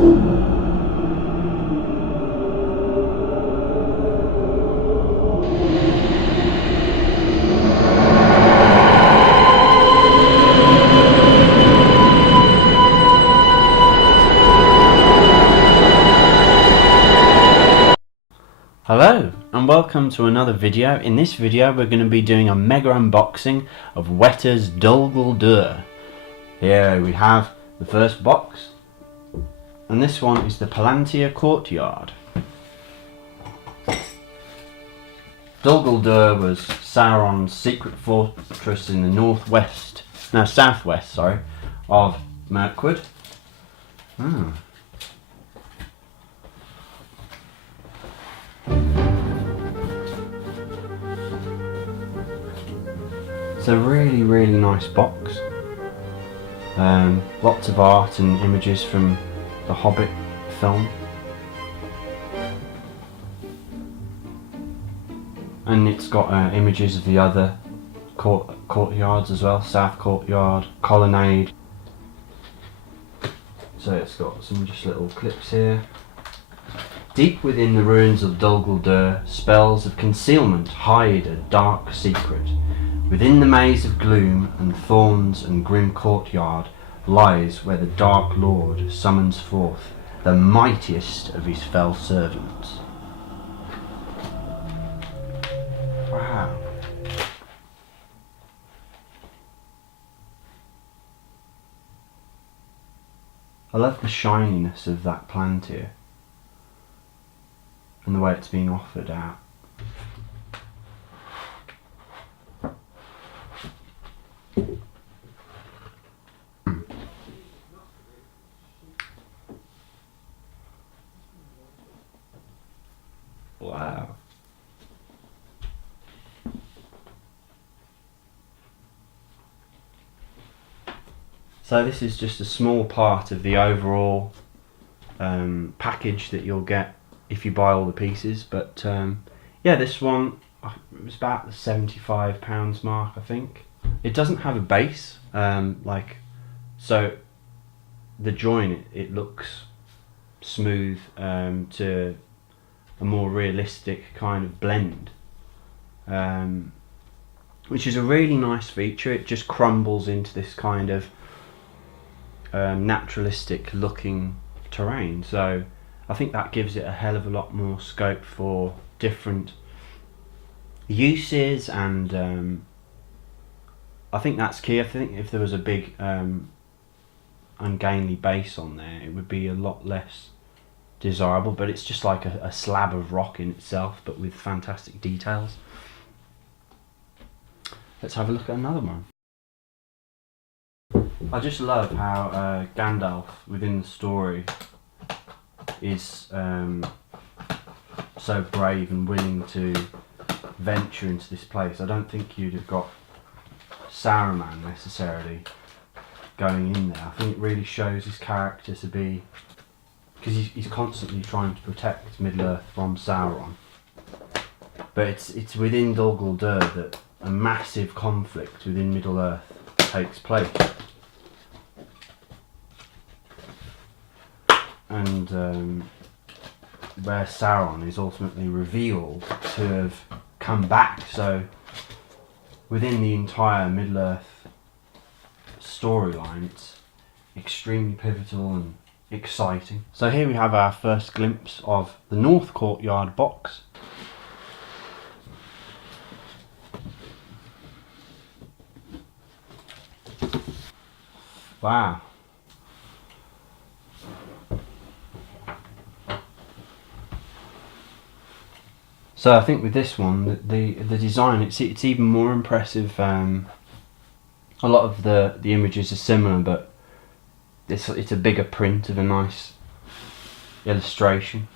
Hello and welcome to another video. In this video we're going to be doing a mega unboxing of Weta's Dol Guldur. Here we have the first box, and this one is the Palantir Courtyard. Dol Guldur was Sauron's secret fortress in the southwest of Mirkwood. It's a really nice box. Lots of art and images from the Hobbit film. And it's got images of the other courtyards as well. South Courtyard, Colonnade. So it's got some just little clips here. Deep within the ruins of Dol Guldur, spells of concealment hide a dark secret. Within the maze of gloom and thorns and grim courtyard lies where the Dark Lord summons forth the mightiest of his fell servants. Wow. I love the shininess of that Palantir and the way it's being offered out. Wow. So this is just a small part of the overall package that you'll get if you buy all the pieces, but yeah, this one it was about the £75 mark, I think. It doesn't have a base, so the join it looks smooth to a more realistic kind of blend, which is a really nice feature. It just crumbles into this kind of naturalistic looking terrain, so I think that gives it a hell of a lot more scope for different uses, and I think that's key. I think if there was a big ungainly base on there, it would be a lot less desirable, but it's just like a slab of rock in itself, but with fantastic details. Let's have a look at another one. I just love how Gandalf within the story is so brave and willing to venture into this place. I don't think you'd have got Saruman necessarily going in there. I think it really shows his character to be, because he's constantly trying to protect Middle-earth from Sauron, but it's within Dol Guldur that a massive conflict within Middle-earth takes place, and where Sauron is ultimately revealed to have come back. So within the entire Middle-earth storyline, it's extremely pivotal and exciting. So here we have our first glimpse of the North Courtyard box. Wow. So I think with this one, the design, it's even more impressive. A lot of the images are similar, but it's a bigger print of a nice illustration.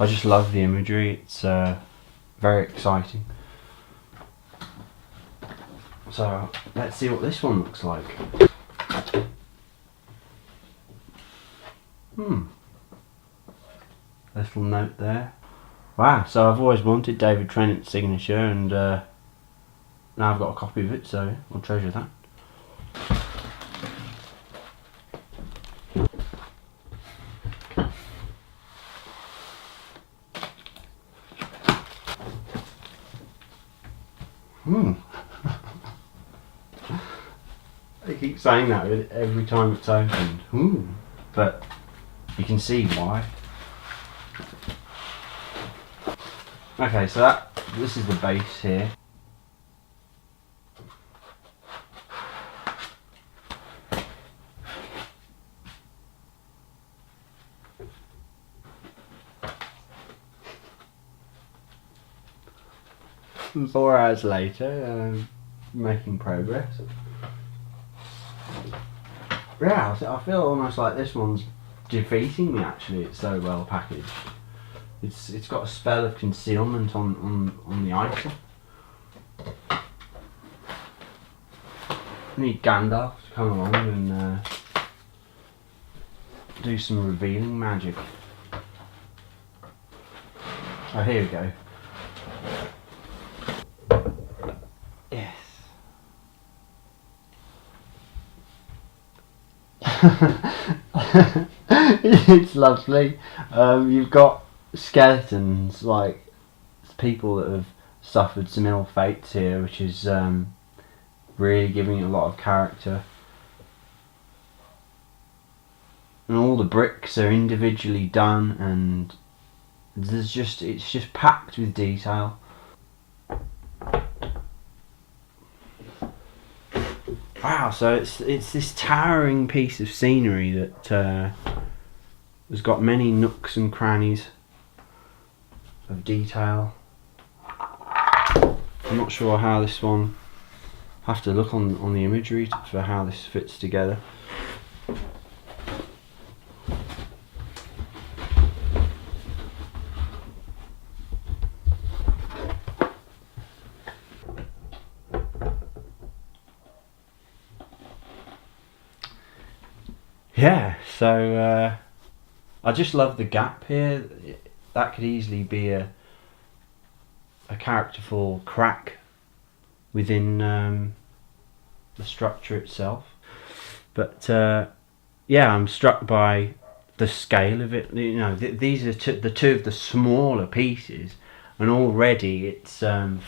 I just love the imagery. It's very exciting. So let's see what this one looks like. Little note there. Wow, so I've always wanted David Tennant's signature, and now I've got a copy of it, so I'll treasure that. Mm. I keep saying that every time it's opened. Ooh. But you can see why. Okay, so this is the base here. And 4 hours later, making progress. Yeah, I feel almost like this one's defeating me actually, it's so well packaged. It's got a spell of concealment on the item. I need Gandalf to come along and do some revealing magic. Oh, here we go. Yes. It's lovely. You've got skeletons, like people that have suffered some ill fates here, which is really giving it a lot of character. And all the bricks are individually done, and it's just packed with detail. Wow, so it's this towering piece of scenery that has got many nooks and crannies of detail. I'm not sure how this one. I have to look on the imagery for how this fits together. Yeah, so I just love the gap here. That could easily be a characterful crack within the structure itself. But yeah, I'm struck by the scale of it. You know, these are the two of the smaller pieces, and already it's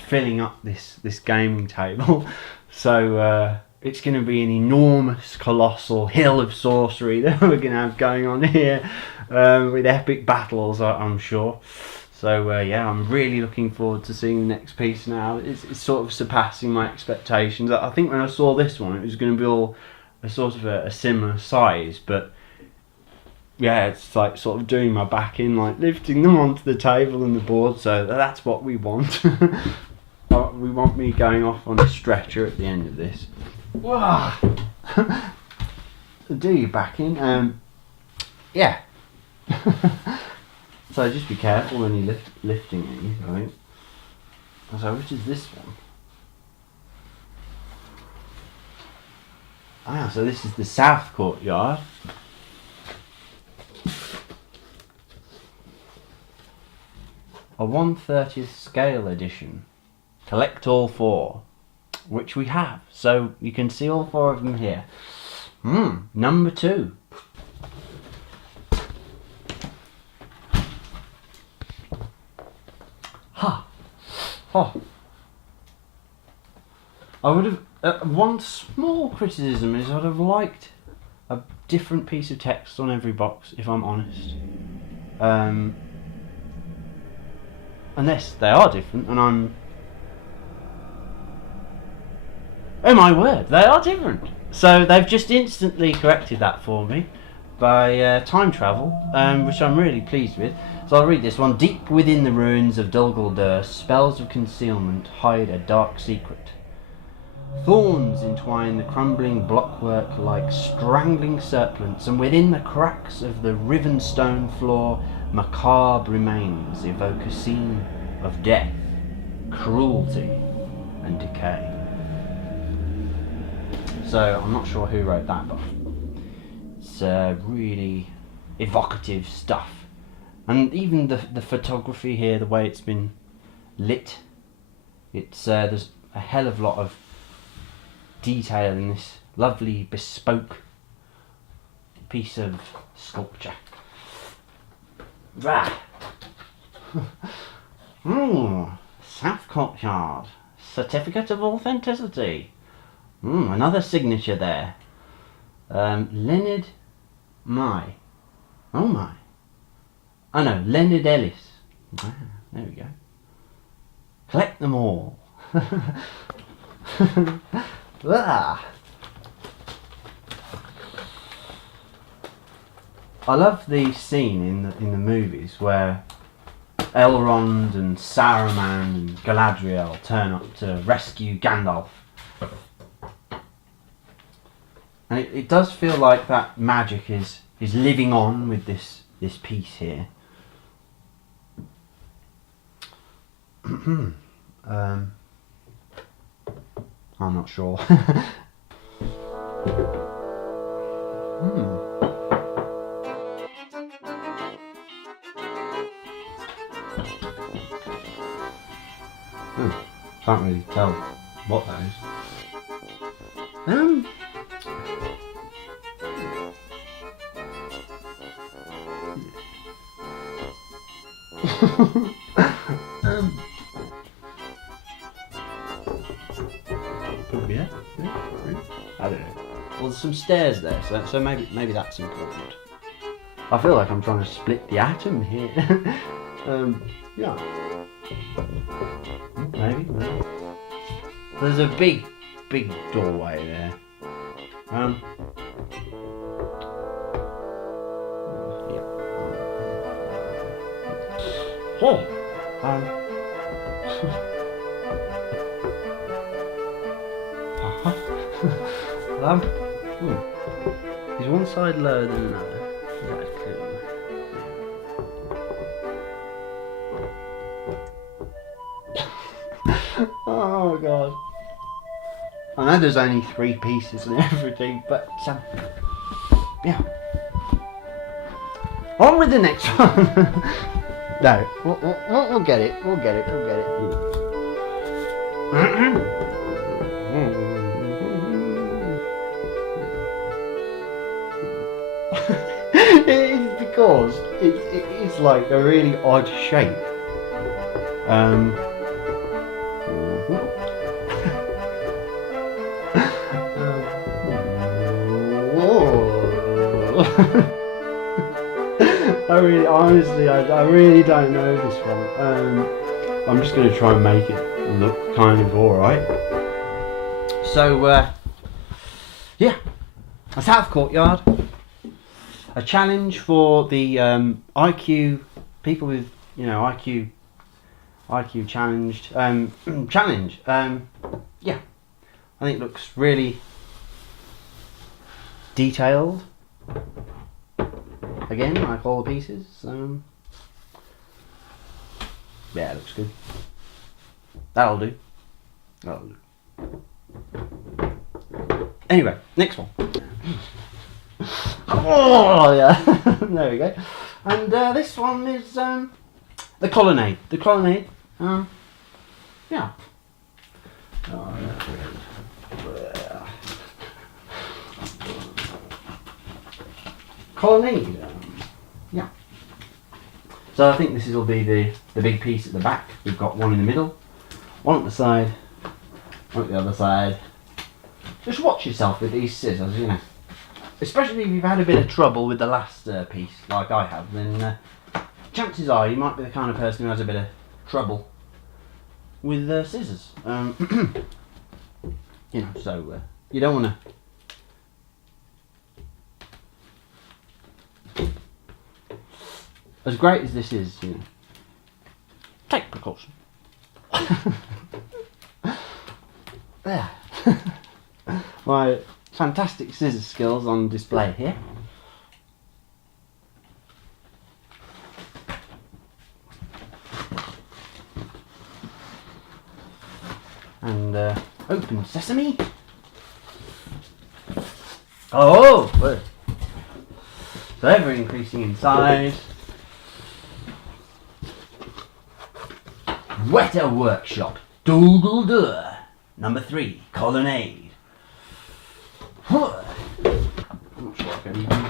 filling up this gaming table. So it's going to be an enormous, colossal Hill of Sorcery that we're going to have going on here, with epic battles, I'm sure. So yeah, I'm really looking forward to seeing the next piece now. It's sort of surpassing my expectations. I think when I saw this one, it was going to be all a sort of a similar size, but yeah, it's like sort of doing my back in, like lifting them onto the table and the board. So that's what we want. We want me going off on a stretcher at the end of this. Wow. Do your back in. Yeah. So just be careful when you're lifting these, I think. So which is this one? Ah, so this is the South Courtyard. A 1/30th scale edition. Collect all 4. Which we have. So you can see all 4 of them here. Number 2. Ha! Oh. I would have... one small criticism is I'd have liked a different piece of text on every box, if I'm honest. Unless they are different, and I'm... Oh my word, they are different! So they've just instantly corrected that for me by time travel, which I'm really pleased with. So I'll read this one. Deep within the ruins of Dol Guldur, spells of concealment hide a dark secret. Thorns entwine the crumbling blockwork like strangling serpents, and within the cracks of the riven stone floor, macabre remains evoke a scene of death, cruelty, and decay. So I'm not sure who wrote that, but it's really evocative stuff. And even the photography here, the way it's been lit, it's there's a hell of a lot of detail in this lovely bespoke piece of sculpture. South Courtyard, certificate of authenticity. Another signature there. Leonard My. Oh my. Oh no, Leonard Ellis. Ah, there we go. Collect them all. Ah. I love the scene in the movies where Elrond and Saruman and Galadriel turn up to rescue Gandalf. And it does feel like that magic is living on with this piece here. I'm not sure. Can't really tell what that is. Yeah, I don't know. Well, there's some stairs there, so maybe that's important. I feel like I'm trying to split the atom here. Yeah. Maybe. There's a big doorway there. Yeah. Oh. Is one side lower than another? Is that cool? Oh god. I know there's only 3 pieces and everything, but yeah. On with the next one. No, we'll get it. We'll get it. It's because it's like a really odd shape. I really don't know this one. I'm just going to try and make it look kind of alright. So, yeah, a South Courtyard. A challenge for the IQ people with, IQ challenged challenge. Yeah, I think it looks really detailed. Again, like all the pieces. Yeah, it looks good. That'll do. Anyway, next one. Oh yeah, there we go. And this one is the Colonnade. The Colonnade. Yeah. Oh, yeah. Colonnade. Yeah. So I think this will be the big piece at the back. We've got one in the middle, one at the side, one at the other side. Just watch yourself with these scissors, Especially if you've had a bit of trouble with the last piece, like I have, then chances are you might be the kind of person who has a bit of trouble with scissors. So you don't want to. As great as this is, take precaution. There. My fantastic scissors skills on display here. And open sesame. Oh, so ever increasing in size. Weta Workshop, Dol Guldur, number 3, Colonnade. I'm not sure I can even.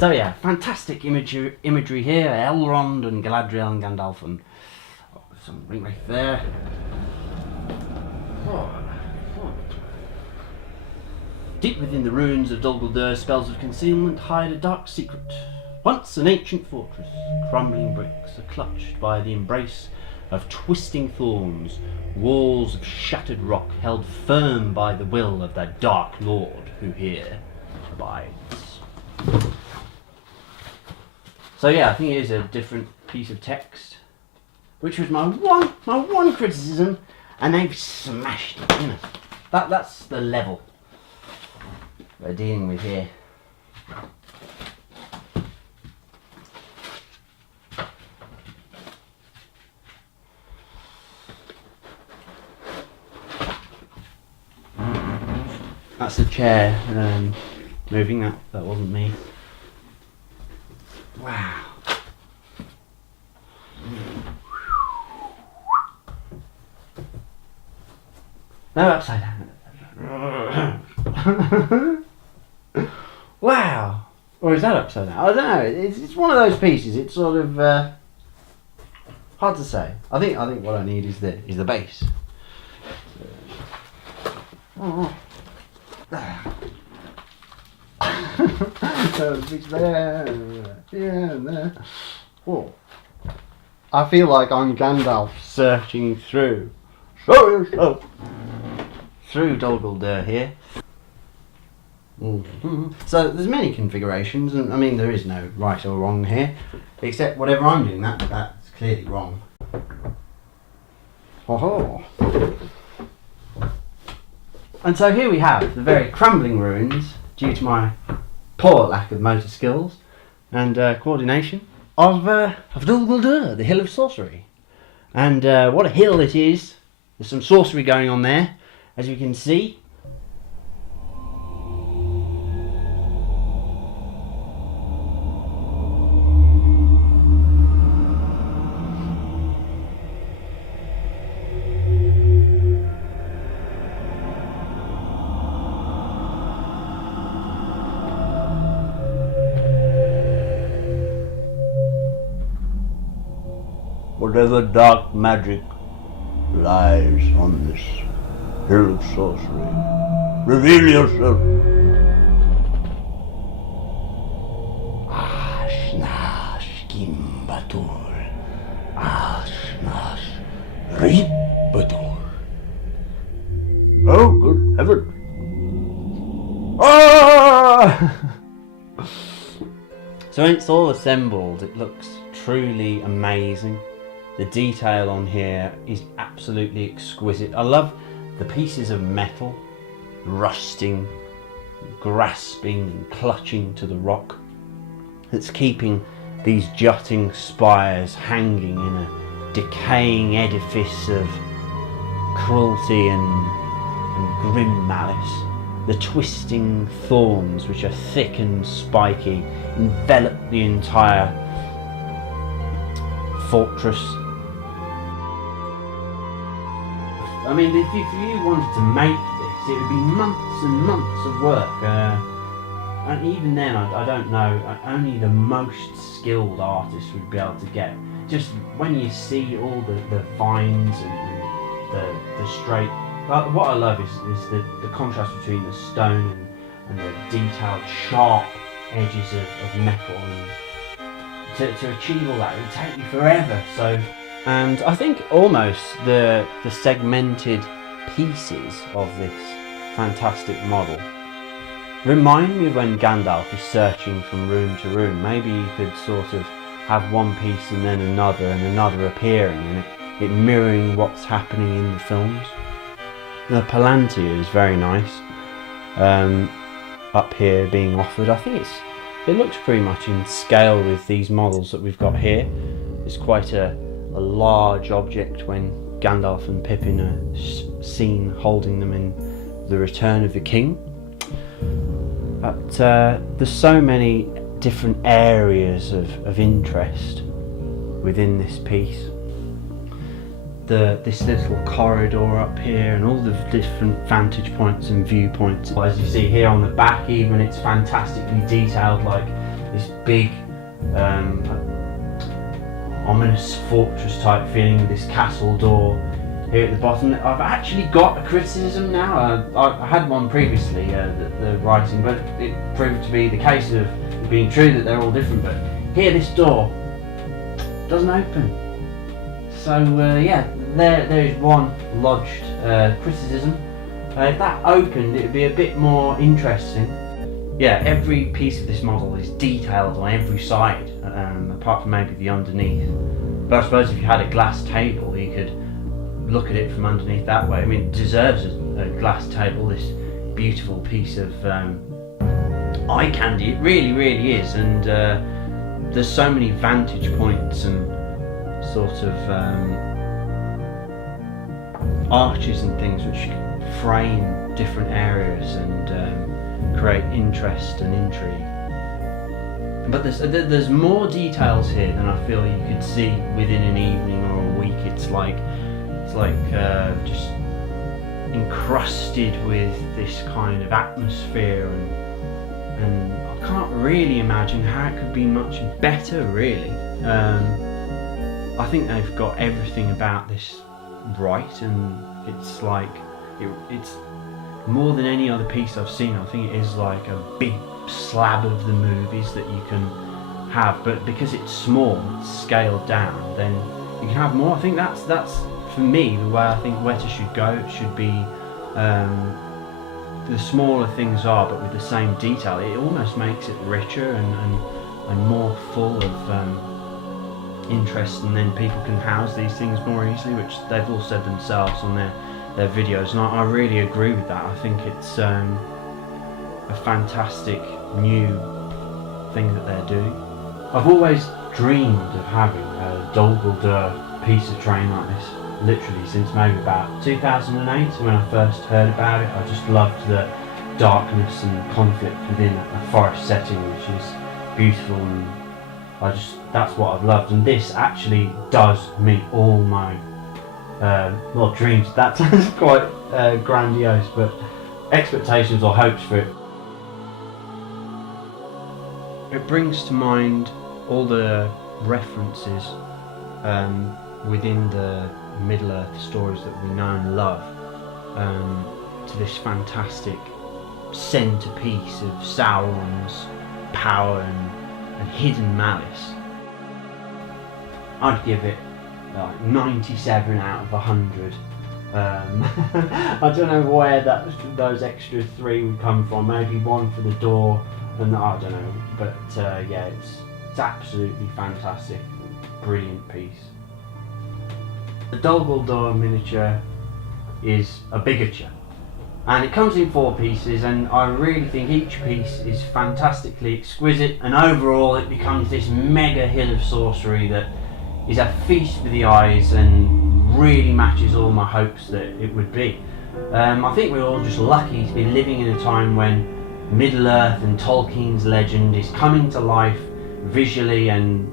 So yeah, fantastic imagery here. Elrond and Galadriel and Gandalf and something right there. Deep within the ruins of Dol Guldur, spells of concealment hide a dark secret. Once an ancient fortress, crumbling bricks are clutched by the embrace of twisting thorns, walls of shattered rock held firm by the will of that dark lord who here abides. So yeah, I think it is a different piece of text, which was my one criticism, and they've smashed it. You know, that's the level we're dealing with here. That's the chair moving. That wasn't me. Wow. No, upside down. Wow. Or is that upside down? I don't know. It's one of those pieces. It's sort of hard to say. I think what I need is the base. So it's there, here and there. Oh. I feel like I'm Gandalf searching through Dol Guldur here. So there's many configurations, and I mean there is no right or wrong here, except whatever I'm doing, that's clearly wrong. Oh. And so here we have the very crumbling ruins, due to my poor lack of motor skills and coordination, of Dol Guldur, the Hill of Sorcery. And what a hill it is. There's some sorcery going on there, as you can see. Whatever dark magic lies on this Hill of Sorcery, reveal yourself. Ashnash Kimbatul, Ashnash Ribatul. Oh, good heaven. Ah! So when it's all assembled, it looks truly amazing. The detail on here is absolutely exquisite. I love the pieces of metal rusting, grasping and clutching to the rock that's keeping these jutting spires hanging in a decaying edifice of cruelty and grim malice. The twisting thorns, which are thick and spiky, envelop the entire fortress. I mean, if you wanted to make this, it would be months and months of work. And even then, I don't know, only the most skilled artist would be able to get. Just when you see all the vines and the straight... What I love is the contrast between the stone and the detailed, sharp edges of metal. And to achieve all that, it would take you forever. And I think almost the segmented pieces of this fantastic model remind me of when Gandalf is searching from room to room. Maybe you could sort of have one piece and then another appearing, and it mirroring what's happening in the films. The Palantir is very nice. Up here being offered, I think it looks pretty much in scale with these models that we've got here. It's quite a large object when Gandalf and Pippin are seen holding them in The Return of the King. But there's so many different areas of interest within this piece. This little corridor up here and all the different vantage points and viewpoints. As you see here on the back, even it's fantastically detailed, like this big ominous fortress type feeling with this castle door here at the bottom. I've actually got a criticism now. I had one previously, the writing, but it proved to be the case of it being true that they're all different. But here, this door doesn't open. So yeah, there's one lodged criticism. If that opened, it would be a bit more interesting. Yeah, every piece of this model is detailed on every side, apart from maybe the underneath. But I suppose if you had a glass table, you could look at it from underneath that way. I mean, it deserves a glass table, this beautiful piece of eye candy. It really, really is. And there's so many vantage points and sort of arches and things which frame different areas and create interest and intrigue. But there's more details here than I feel you could see within an evening or a week. It's like just encrusted with this kind of atmosphere, and I can't really imagine how it could be much better, really. I think they've got everything about this right, and it's like it's more than any other piece I've seen. I think it is like a big slab of the movies that you can have, but because it's small, it's scaled down, then you can have more. I think that's for me the way I think Weta should go. It should be the smaller things are, but with the same detail. It almost makes it richer and more full of interest, and then people can house these things more easily, which they've all said themselves on their videos, and I really agree with that. I think it's a fantastic new thing that they're doing. I've always dreamed of having a Dol Guldur piece of terrain like this, literally since maybe about 2008 when I first heard about it. I just loved the darkness and conflict within a forest setting, which is beautiful, and that's what I've loved. And this actually does meet all my dreams. That sounds quite grandiose, but expectations or hopes for it. It brings to mind all the references within the Middle-earth stories that we know and love to this fantastic centerpiece of Sauron's power and hidden malice. I'd give it 97 out of 100. I don't know where those extra 3 would come from. Maybe 1 for the door, and I don't know. But yeah, it's absolutely fantastic, brilliant piece. The Dol Guldur miniature is a bigature, and it comes in 4 pieces, and I really think each piece is fantastically exquisite, and overall it becomes this mega Hill of Sorcery that is a feast for the eyes and really matches all my hopes that it would be. I think we're all just lucky to be living in a time when Middle-earth and Tolkien's legend is coming to life visually, and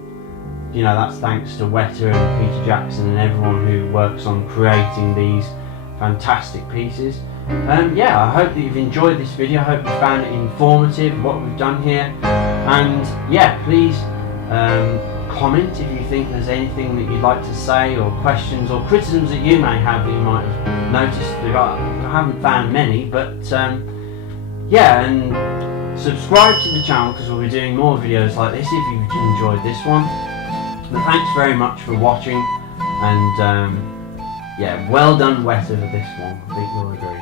you know, that's thanks to Weta and Peter Jackson and everyone who works on creating these fantastic pieces. Yeah, I hope that you've enjoyed this video. I hope you found it informative, what we've done here, and yeah, please comment if you think there's anything that you'd like to say, or questions or criticisms that you may have that you might have noticed. I haven't found many, but yeah, and subscribe to the channel because we'll be doing more videos like this if you've enjoyed this one. But thanks very much for watching, and yeah, well done Weta for this one, I think you'll agree.